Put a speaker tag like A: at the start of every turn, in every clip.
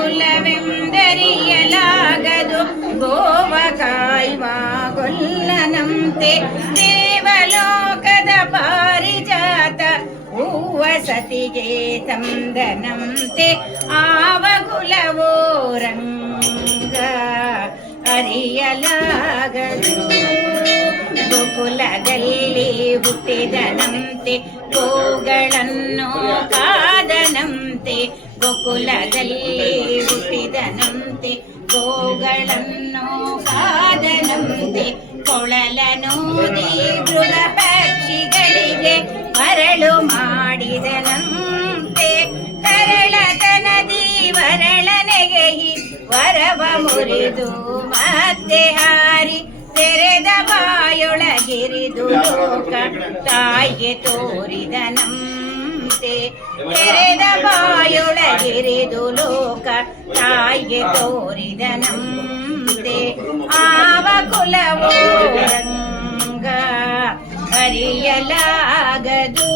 A: കുലവിന്തരിയലാകതു ഗോവകായ്വാ കൊല്ലനം തേ ദേവലോകത പാരിജാത ഊവസതിജേ ചന്ദനം തേ ആവകുലവോരംഗ ಅರಿಯಲಾಗದು ಗೋಕುಲದಲ್ಲಿ ಹುಟ್ಟಿದನಂತೆ ಗೋಗಳನ್ನು ಕಾ ಗೋಕುಲದಲ್ಲಿ ಹುಟ್ಟಿದನಂತೆ ಗೋಗಳನ್ನು ಕಾದನಂತೆ ಕೊಳಲನೋದಿ ಮೃಗ ಪಕ್ಷಿಗಳಿಗೆ ಮರಳು ಮಾಡಿದನಂತೆ. ತರಳತನದಿ ವರಳನೆಗೆಯಿ ವರವ ಮುರಿದು ಮತ್ತೆ ಹಾರಿ ತೆರೆದ ಬಾಯೊಳಗಿರಿದು ಲೋಕ ತಾಯಿಗೆ ತೋರಿದನಂತೆ ತೆರೆದ ಬಾಯೊಳಗಿರಿದು ಲೋಕ ತಾಯಿಗೆ ತೋರಿದನಂತೆ ಆವ ಕುಲವೋ ರಂಗ ಅರಿಯಲಾಗದು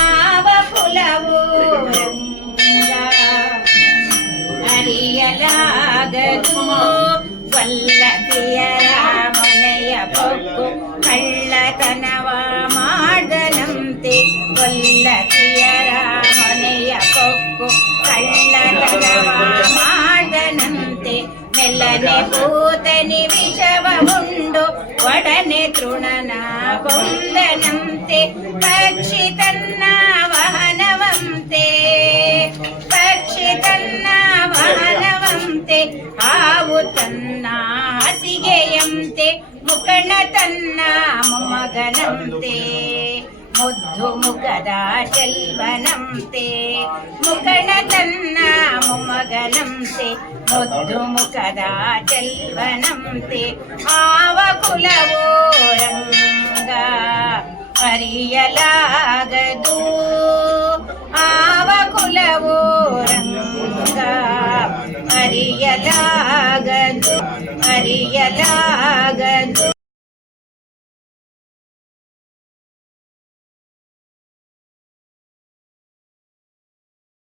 A: ಆವ ಕುಲವೋ ರಂಗ ಅರಿಯಲಾಗದು ವಲ್ಲತಿಯರ ಮಾಡದಂತೆ ವಲ್ಲತಿಯರ ಮನೆಯ ಪೊಕ್ಕು ಕಳ್ಳತನವ ಮಾಡದಂತೆ ಮೆಲ್ಲನೆ ಪೂತನಿ ವಿಷವ ಉಂಡು, ಒಡನೆ ತೃಣನ ಕೊಂದನಂತೆ. ಪಕ್ಷಿ ತನ್ನ ವಹನವಂತೆ, ಪಕ್ಷಿ ತನ್ನ ವಹನವಂತೆ. ಹಾವು ತನ್ನ ಹಸಿಗೆಯಂತೆ ಮುಕಣ ತನ್ನ ಮೊಮ್ಮಗನಂತೆ. ముద్దుముఖదా శల్వనం తే ముగణతన్నా ముమగనం తే ముద్దుముఖదా శల్వనం తే ఆవకులవోరంగా అరియలాగదు. ఆవకులవోరంగా అరియలాగదు అరియలాగదు.